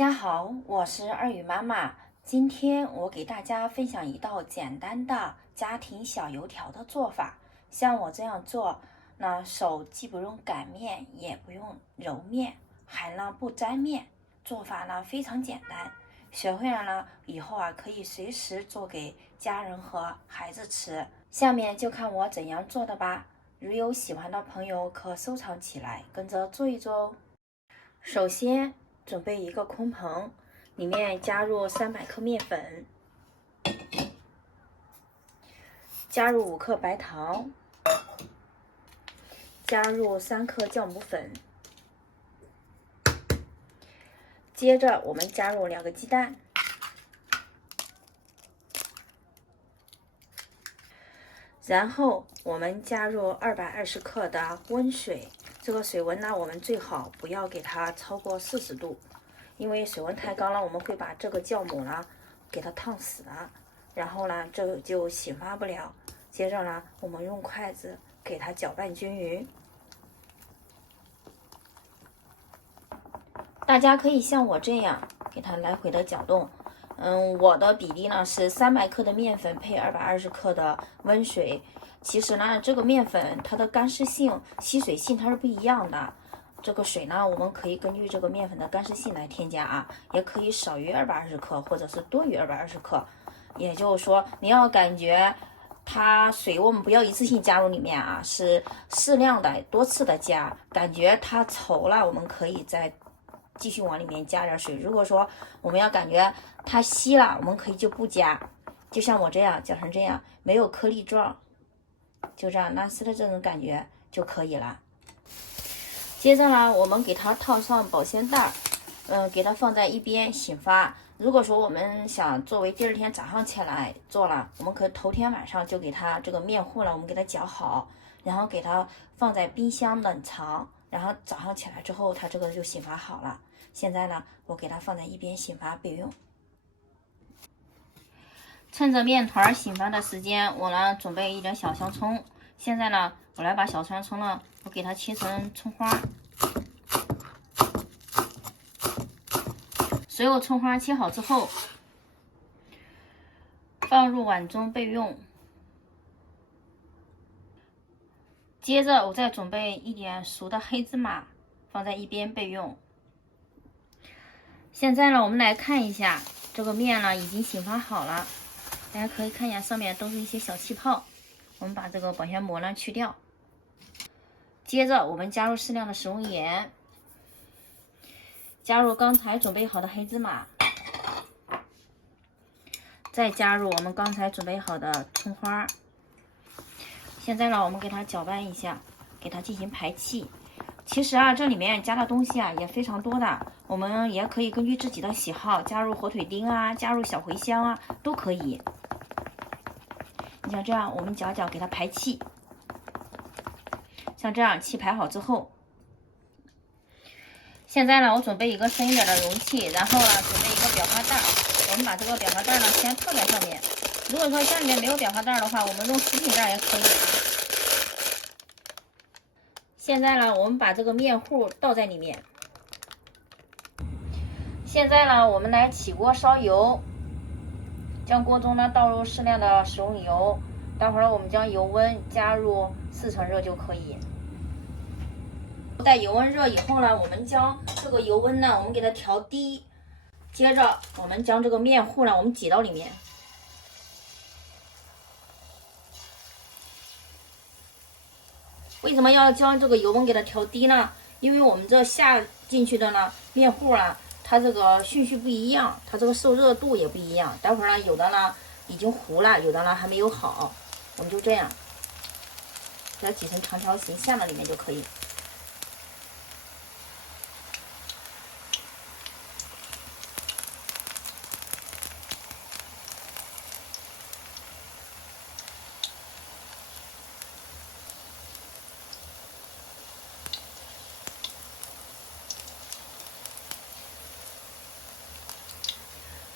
家好，我是二语妈妈。今天我给大家分享一道简单的家庭小油条的做法。像我这样做，那手既不用擀面，也不用揉面，还不粘面。做法非常简单，学会了以后可以随时做给家人和孩子吃。下面就看我怎样做的吧。如有喜欢的朋友，可收藏起来，跟着做一做哦。首先准备一个空盆，里面加入300克面粉，加入5克白糖，加入3克酵母粉，接着我们加入2个鸡蛋，然后我们加入220克的温水。这个水温我们最好不要给它超过40度，因为水温太高了，我们会把这个酵母给它烫死了，然后这就醒发不了。接着我们用筷子给它搅拌均匀。大家可以像我这样给它来回的搅动。我的比例是300克的面粉配220克的温水。其实这个面粉它的干湿性、吸水性它是不一样的。这个水我们可以根据这个面粉的干湿性来添加也可以少于220克，或者是多于220克。也就是说，你要感觉它水我们不要一次性加入里面是适量的多次的加，感觉它稠了，我们可以再继续往里面加点水。如果说我们要感觉它稀了，我们可以就不加，就像我这样搅成这样，没有颗粒状，就这样拉丝的这种感觉就可以了。接着我们给它套上保鲜袋，给它放在一边醒发。如果说我们想作为第二天早上起来做了，我们可以头天晚上就给它这个面糊我们给它搅好，然后给它放在冰箱冷藏，然后早上起来之后它这个就醒发好了。现在我给它放在一边醒发备用。趁着面团醒发的时间，我准备一点小香葱。现在我来把小香葱我给它切成葱花。所有葱花切好之后，放入碗中备用。接着我再准备一点熟的黑芝麻，放在一边备用。现在我们来看一下这个面已经醒发好了，大家可以看一下上面都是一些小气泡。我们把这个保鲜膜去掉。接着我们加入适量的食用盐，加入刚才准备好的黑芝麻，再加入我们刚才准备好的葱花。现在我们给它搅拌一下，给它进行排气。其实这里面加的东西也非常多的，我们也可以根据自己的喜好加入火腿丁加入小茴香都可以。你像这样我们搅搅给它排气。像这样气排好之后，现在我准备一个深一点的容器，然后准备一个裱花袋，我们把这个裱花袋先套在上面。如果说家里面没有裱花袋的话，我们用食品袋也可以现在我们把这个面糊倒在里面。现在我们来起锅烧油，将锅中倒入适量的食用油，待会儿我们将油温加入4成热就可以。在油温热以后我们将这个油温我们给它调低。接着我们将这个面糊我们挤到里面。为什么要将这个油温给它调低呢？因为我们这下进去的面糊它这个顺序不一样，它这个受热度也不一样。待会儿有的已经糊了，有的还没有好。我们就这样给它挤成长条形下到里面就可以。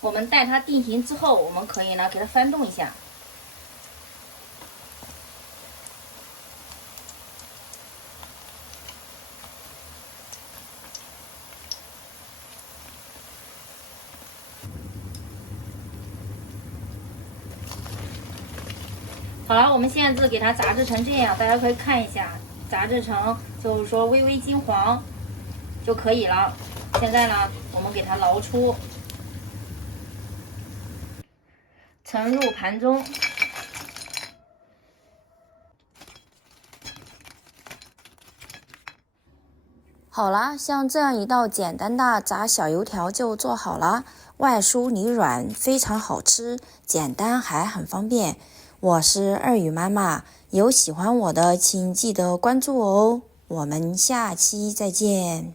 我们待它定型之后，我们可以给它翻动一下。好了，我们现在就给它炸制成这样，大家可以看一下，炸制成就是说微微金黄就可以了。现在呢，我们给它捞出，盛入盘中。好啦，像这样一道简单的炸小油条就做好了，外酥里软，非常好吃，简单还很方便。我是二语妈妈，有喜欢我的请记得关注哦，我们下期再见。